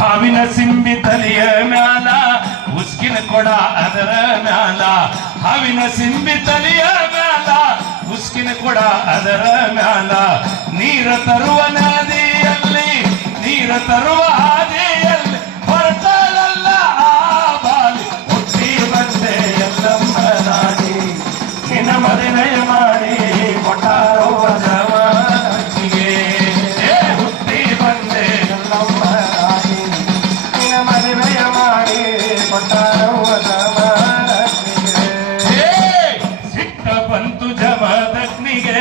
ಹಾವಿನ ಸಿಂಬಿ ತಲೆಯ ಮ್ಯಾಲ ಉಸ್ಕಿನ ಕೊಡ ಅದರ ಮ್ಯಾಲ ಹಾವಿನ ಸಿಂಬಿ ತಲೆಯ ಮ್ಯಾಲ ಉಸ್ಕಿನ ಕೊಡ ಅದರ ಮ್ಯಾಲ ನೀರ ತರುವ ನದಿಯಲ್ಲಿ ನೀರ ತರುವ ಹಾದಿಯಲ್ಲಿ ಹೊರಟಾಳಲ್ಲ ಆ ಬಾಲಿ ಹುಟ್ಟಿ ಬಂದೆ ಎಲ್ಲಮ್ಮನಾಗಿ ನಿನ್ನ ಮದುವೆಯ ಮಾಡಿ ಕೊಟ್ಟಾರೋ ಜವಾನಿಗೆ ಹುಟ್ಟಿ ಬಂದೆ ಎಲ್ಲಮ್ಮನಾಗಿ ನಿನ್ನ ಮದುವೆಯ ಮಾಡಿ ಕೊಟ್ಟಾರೋ ಸಿಟ್ಟ ಬಂತು ಜಮದಗ್ನಿಗೆ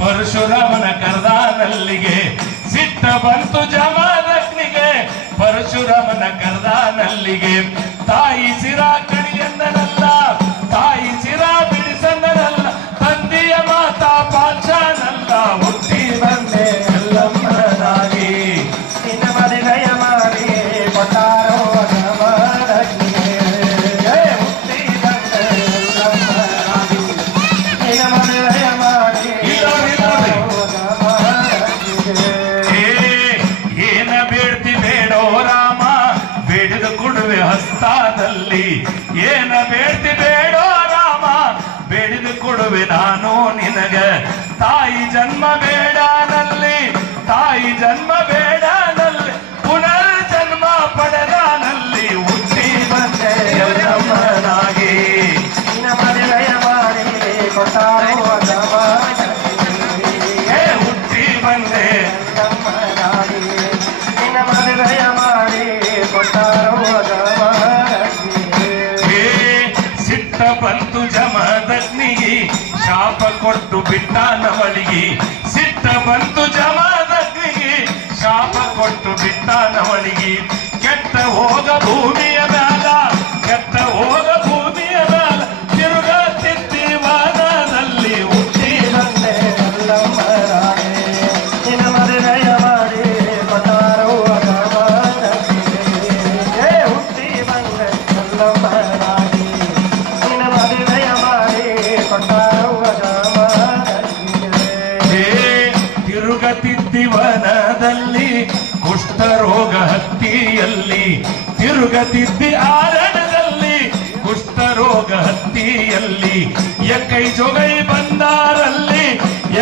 ಪರಶುರಾಮನ ಕರ್ದಾನಲ್ಲಿಗೆ ಸಿಟ್ಟ ಬಂತು ಜಮದಗ್ನಿಗೆ ಪರಶುರಾಮನ ಕರ್ದಾನಲ್ಲಿಗೆ ತಾಯಿ ಸಿರ ಕಡಿಯಂದನಲ್ಲ ತಾಯಿ ಸಿರ ಬಿಡಿಸಂದನಲ್ಲ ತಂದೆಯ ಮಾತಾ ಪಾಲ್ಶನಲ್ಲ ಹುಟ್ಟಿ ಬಂದೆ ಎಲ್ಲಮ್ಮನಾಗಿ ನಿನ್ನ ಮದುವೆಯ ಮಾಡಿ ಕೊಟ್ಟಾರೋ ಜಮದಗ್ನಿಗೆ ಹುಟ್ಟಿ ಬಂದೆ ಎಲ್ಲಮ್ಮನಾಗಿ ನಿನ್ನ ಮದುವೆಯ ಮಾಡಿ ಏನ ಬೇಡ್ತಿ ಬೇಡೋ ರಾಮ ಬೇಡಿದ ಕೊಡುವೆ ಹಸ್ತಾದಲ್ಲಿ ಏನ ಬೇಡ್ತಿ ಬೇಡೋ ರಾಮ ಬೇಡಿದ ಕೊಡುವೆ ನಾನು ನಿನಗ ತಾಯಿ ಜನ್ಮ ಬೇಡನಲ್ಲಿ ತಾಯಿ ಜನ್ಮ ಬೇಡನಲ್ಲಿ ಪುನರ್ ಜನ್ಮ ಪಡೆದಾನಲ್ಲಿ ಹುಟ್ಟಿ ಬಂದೆ ಎಲ್ಲಮ್ಮನಾಗಿ ನಿನ್ನ ಮದುವೆಯ ಮಾಡಿ ಕೊಟ್ಟಾರೋ ಹುಟ್ಟಿ ಬಂದೆ ಎಲ್ಲಮ್ಮನಾಗಿ ನಿನ್ನ ಮದುವೆಯ ಮಾಡಿ ಕೊಟ್ಟಾರೋ ಸಿಟ್ಟ ಬಂತು ಜಮದಗ್ನಿಗೆ ಶಾಪ ಕೊಟ್ಟು ಬಿಟ್ಟ ನವಳಿಗೆ ಸಿಟ್ಟ ಬಂತು ಜಮದಗ್ನಿಗೆ ಶಾಪ ಕೊಟ್ಟು ಬಿಟ್ಟ ನವಳಿಗೆ ಕೆಟ್ಟ ಹೋಗ ಭೂಮಿಯ ಮ್ಯಾಲ ಕೆಟ್ಟ ಹೋಗ ಭೂಮಿಯ ಮ್ಯಾಲ ತಿರುಗ ತಿತ್ತಿ ವನದಲ್ಲಿ ಹುಟ್ಟಿ ಬಂದೆ ಎಲ್ಲಮ್ಮನಾಗಿ ನಿನ್ನ ಮದುವೆಯ ಮಾಡಿ ಕೊಟ್ಟಾರೋ ಹುಟ್ಟಿ ಬಂದೆ ಎಲ್ಲಮ್ಮನಾಗಿ ನಿನ್ನ ಮದುವೆಯ ಮಾಡಿ ಕೊಟ್ಟಾರೋ ತಿರುಗತಿದ್ದಿ ವನದಲ್ಲಿ ಕುಷ್ಠರೋಗ ಹತ್ತಿಯಲ್ಲಿ ತಿರುಗತಿದ್ದಿ ಆರಣದಲ್ಲಿ ಕುಷ್ಠರೋಗ ಹತ್ತಿಯಲ್ಲಿ ಎಕ್ಕೈ ಜೊಗೈ ಬಂದಾರಲ್ಲಿ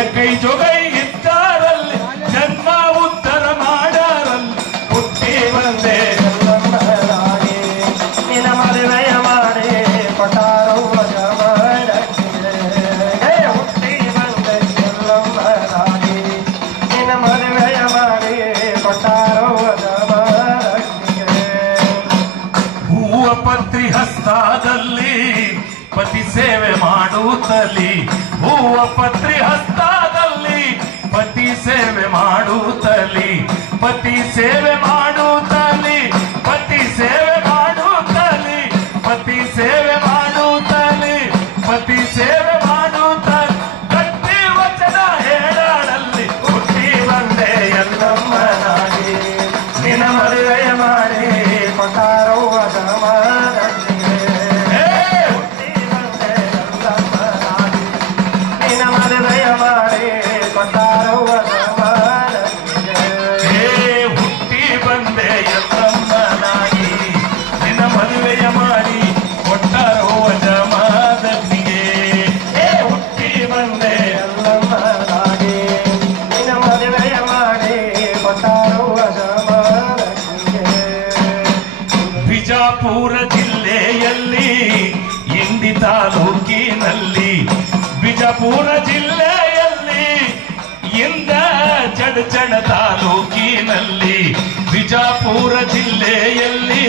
ಎಕ್ಕೈ ಜೊಗೈ ಇದ್ದಾರಲ್ಲಿ ಜನ್ಮ ಉದ್ಧಾರ ಮಾಡಾರಲ್ಲಿ ಹುಟ್ಟಿ ಬಂದೆ ಎಲ್ಲಮ್ಮನಾಗಿ ನಿನ್ನ ಮದುವೆಯ ಮಾಡಿ ಕೊಟ್ಟಾರೋ ಹುಟ್ಟಿ ಬಂದೆ ಎಲ್ಲಮ್ಮನಾಗಿ ನಿನ್ನ ಮದುವೆಯ ಮಾಡಿ ಕೊಟ್ಟಾರೋ ಹೂವ ಪತ್ರಿ ಹಸ್ತಾದಲ್ಲಿ ಪತಿ ಸೇವೆ ಮಾಡುತ್ತಲಿ ಹೂವ ಪತ್ರಿ ಹಸ್ತಾದಲ್ಲಿ ಪತಿ ಸೇವೆ ಮಾಡುತ್ತಲಿ ಪತಿ ಸೇವೆ ಮಾಡುತ್ತಲಿ ಪತಿ ಸೇವೆ ಮಾಡುತ್ತಲಿ ಪತಿ ಸೇವೆ ಮಾಡುತ್ತಲಿ ಪತಿ ಸೇವೆ ಮಾಡುತ್ತಲಿ ಗಟ್ಟಿ ವಚನ ಹೇಳಾಡಲ್ಲಿ ಹುಟ್ಟಿ ಬಂದೆ ಎಲ್ಲಮ್ಮನಾಗಿ ನಿನ್ನ ಮದುವೆಯ ಮಾಡಿ ಕೊಟ್ಟಾರೋ ಹುಟ್ಟಿ ಬಂದೆ ಎಲ್ಲಮ್ಮನಾಗಿ ನಿನ್ನ ಮದುವೆಯ ಮಾಡಿ ಕೊಟ್ಟಾರೋ ಹುಟ್ಟಿ ಬಂದೆ ಎಲ್ಲಮ್ಮನಾಗಿ ನಿನ್ನ ಮದುವೆಯ ಮಾಡಿ ಕೊಟ್ಟಾರೋ ಜಮದಗ್ನಿಗೆ ಹುಟ್ಟಿ ಬಂದೆ ಎಲ್ಲಮ್ಮನಾಗಿ ನಿನ್ನ ಮದುವೆಯ ಮಾಡಿ ಕೊಟ್ಟಾರೋ ಜಮದಗ್ನಿಗೆ ಬಿಜಾಪುರ ಜಿಲ್ಲೆಯಲ್ಲಿ ಇಂಡಿ ತಾಲೂಕಿನಲ್ಲಿ ಬಿಜಾಪುರ ಜಿಲ್ಲೆಯಲ್ಲಿ ಇಂದ ಚಡಚಣ ತಾಲೂಕಿನಲ್ಲಿ ಬಿಜಾಪುರ ಜಿಲ್ಲೆಯಲ್ಲಿ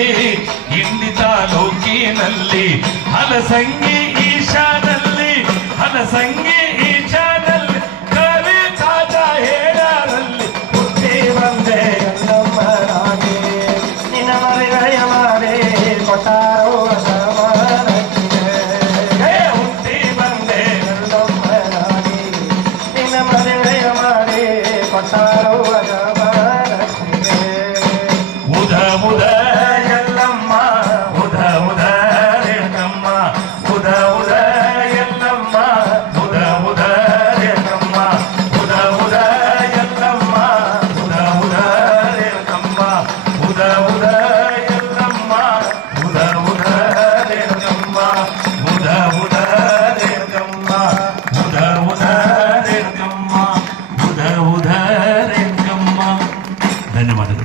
ಇಂಡಿ ತಾಲೂಕಿನಲ್ಲಿ ಹಲಸಂಗಿ ಈಶಾನಲ್ಲಿ ಹಲಸಂಗಿ ಈಶ